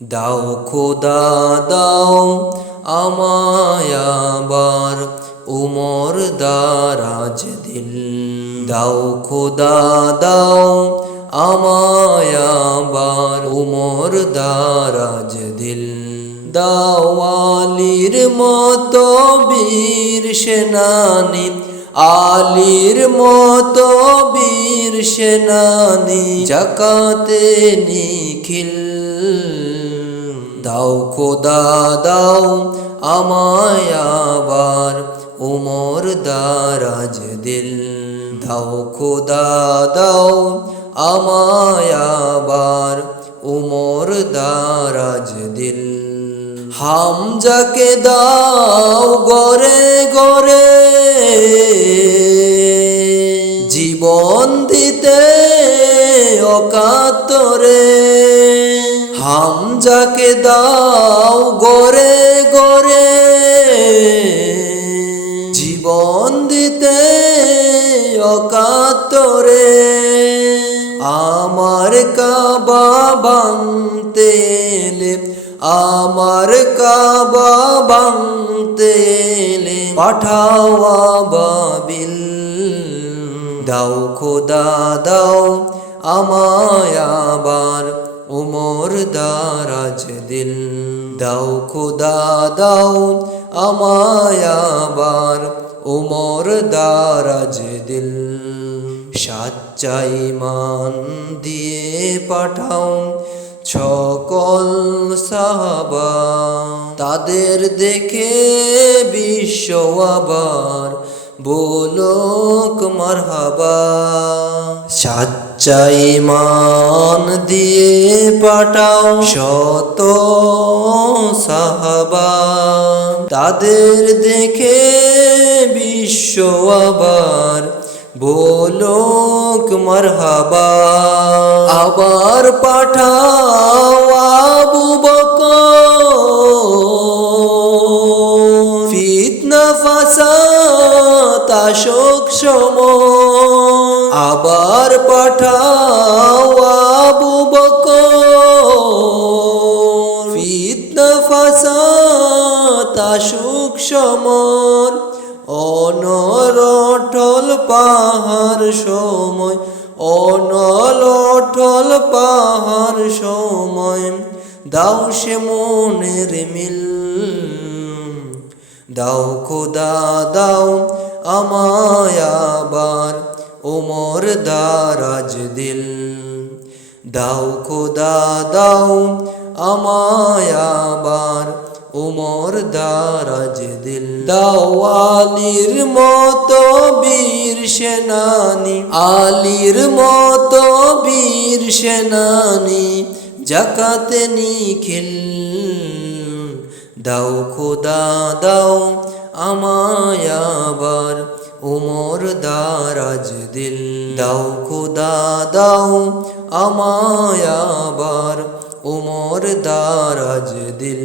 দাও খোদা দাও আমায় আবার উমর দারাজ দিল। দাও খোদা দাও আমায় আবার উমর দারাজ দিল। দাও আলীর মতো বীর সেনানী, আলীর মতো বীর সেনানী জাকাতে নিখিল। দাও খোদা দাও আমায় আবার উমর দারাজ দিল। দাও খোদা দাও আমায় আবার উমর দারাজ দিল। হামজাকে দাও গরে গরে জীবন দিতে অকাতরে। হামজাকে দাও গরে গরে জীবন দিতে অকাতরে। আমার কাবা ভাঙতে এলে, আমার কাবা ভাঙতে এলে পাঠাও আবাবিল। দাও খোদা দাও আমায় আবার উমর দারাজ দিল। দাও খোদা দাও আমায় আবার উমর দারাজ দিল। সাচ্চা ঈমান দিয়ে পাঠাও সকল সাহাবা, তাদের দেখে বিশ্ব আবার বলুক মারহাবা। সাচ্চা ঈমান দিয়ে পাঠাও শত সাহাবা, তাদের দেখে বিশ্ব আবার বলুক মারহাবা। আবার পাঠাও আবু বকর, ফিতনা ফাসাদ আসুক সময়। আবার পাঠাও আবু বকর, ফিতনা ফাসাদ আসুক সময়। অনল অটল পাহাড় সময়, অনল অটল পাহাড় সময় দাও সে মনের মিল। দাও খোদা দাও আমায় আবার উমর দারাজ দিল। দাও খোদা দাও আমায় আবার উমর দারাজ দিল। দাও আলীর মতো বীর সেনানী, আলীর মতো বীর সেনানী জাকাতে নিখিল। দাও খোদা দাও আমায় আবার উমর দারাজ দিল। দাও খোদা দাও আমায় আবার উমর দারাজ দিল।